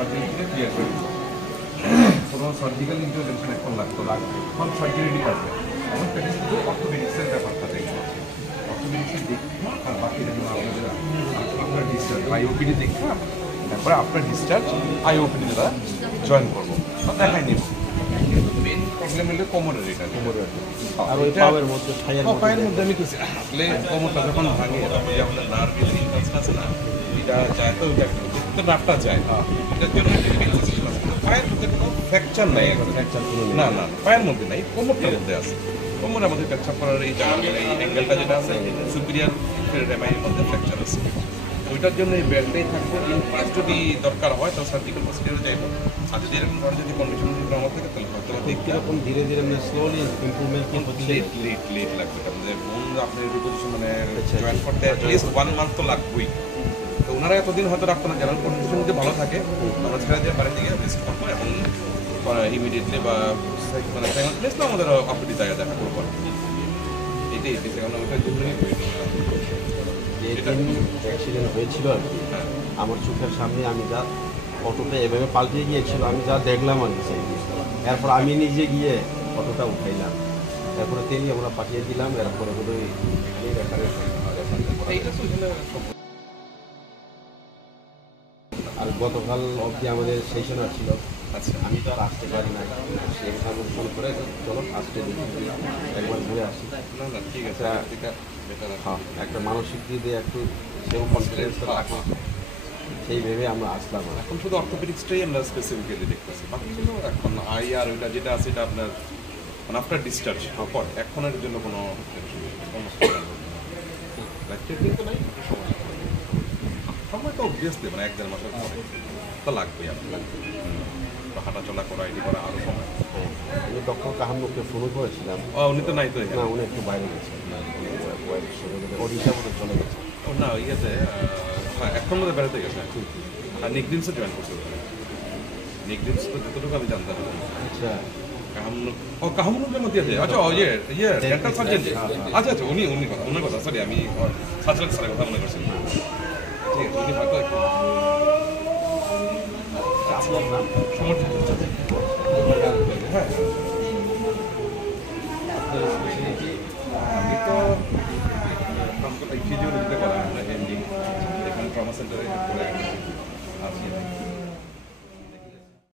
Surgery করে clear করে দিল। কোনো সার্জিক্যাল ইন্টারভেনশন এখন লাগতো এখন সার্জারি আছে। এখন সেটা শুধু অর্থোপেডিক্সের ব্যাপার থাকে, অর্থোপেডিক্সের দেখে আর বাকি দেখুন আপনাদের আপনার ডিসচার্জ আইওপিডি দেখে তারপরে আপনার ডিসচার্জ আইওপিডিতে তারা জয়েন করবো দেখাই নিব। মেন প্রবলেম হলে কোমরের, এটা কোমরের আর ওই পায়ের মধ্যে পায়ের মধ্যে আমি কিছু আসলে কোমরটা যখন ভাঙে যে আমাদের নার্ভের ইনফেকশন আছে না, এটা যায় তো তো নার্ভটা যায়, এটার জন্য পায়ের মধ্যে কোনো ফ্র্যাকচার নাই, না না পায়ের মধ্যে নাই, কোমরটার মধ্যে আছে। কোমরে আমাদের ফ্র্যাকচার করার এই জায়গাটা এই অ্যাঙ্গেলটা যেটা আছে সুপিরিয়ার রেমাইয়ের মধ্যে ফ্র্যাকচার আছে, ওইটার জন্য এই বেল্টটাই থাকবে। ইনকেস যদি দরকার হয় তো সার্জিক্যাল প্রসিডিউরে যাইব। আর যদি এরকম ধরনের যদি কন্ডিশন যদি আমার থাকে তাহলে হয়তো এরকম ধীরে ধীরে স্লোলি ইমপ্রুভমেন্ট লেট লাগবে। তারপরে বোন আপনার রিপোজিশন মানে জয়েন করতে অ্যাটলিস্ট 1 মান্থ তো লাগবেই। তো ওনারা এতদিন হয়তো রাখতো না, জেনারেল কন্ডিশন যদি ভালো থাকে আমরা ছেড়ে দিয়ে বাড়ি থেকে রিস্ক করবো এবং ইমিডিয়েটলি বা মানে সাইমালটেনিয়াসলি আমাদের অপিডি জায়গা দেখা করবো। এটাই কারণ ওইটা দুজনেই অ্যাক্সিডেন্ট হয়েছিল আর কি, আমার চোখের সামনে আমি যা অটোটা এভাবে পাল্টে গিয়েছিল, আমি যা দেখলাম আর কি। এরপর আমি নিজে গিয়ে অটোটা উঠাইলাম, তারপরে তেলই আমরা পাঠিয়ে দিলাম। এরপরে বোধহয় আর গতকাল অবধি আমাদের সেশনার ছিল। আচ্ছা, আমি তো আর আসতে পারি না, সেই আমি ফোন করে চলো আসতে দেখি একবার ঘুরে আসি। না না ঠিক আছে, হ্যাঁ, একটা মানসিক দিক দিয়ে একটু সেও কনফিডেন্সটা রাখো, সেই ভেবে আমরা আসলাম। এখন শুধু অর্থোপেডিক্সটাই আমরা স্পেসিফিক্যালি দেখতেছি, বাকি শুধু এখন আই আর ওইটা যেটা আছে এটা আপনার মানে আফটার ডিসচার্জ পর এখনের জন্য কোনো ট্রিটমেন্ট তো নাই, সময় তো অবভিয়াসলি মানে 1-1.5 মাসের পরে তো লাগবেই, আপনার লাগবে হাঁটা চলা করা এটি করা আরও সময়। আমি ডক্টর কাহামুখকে ফোন করেছিলাম। উনি তো নাই তো না, উনি একটু বাইরে গেছে, ওড়িশা মধ্যে চলে গেছে। ও না ইয়েতে এখন মধ্যে বেড়াতে গেছে আর নিকডিমসে জয়েন করছে। নিকডিমস তো যতটুকু আমি জানতাম। আচ্ছা, কাহামুনের মধ্যে আছে। আচ্ছা ডেন্টাল সার্জন, আচ্ছা আচ্ছা উনি ওনার কথা, সরি আমি সার্জন স্যারের কথা মনে করছি। ঠিক আছে, উনি হয়তো একটু সমর্থিত হ্যাঁ। আমি তো ফিজিওলজিতে করা এমডি এখানে ট্রমা সেন্টারে করে আছি।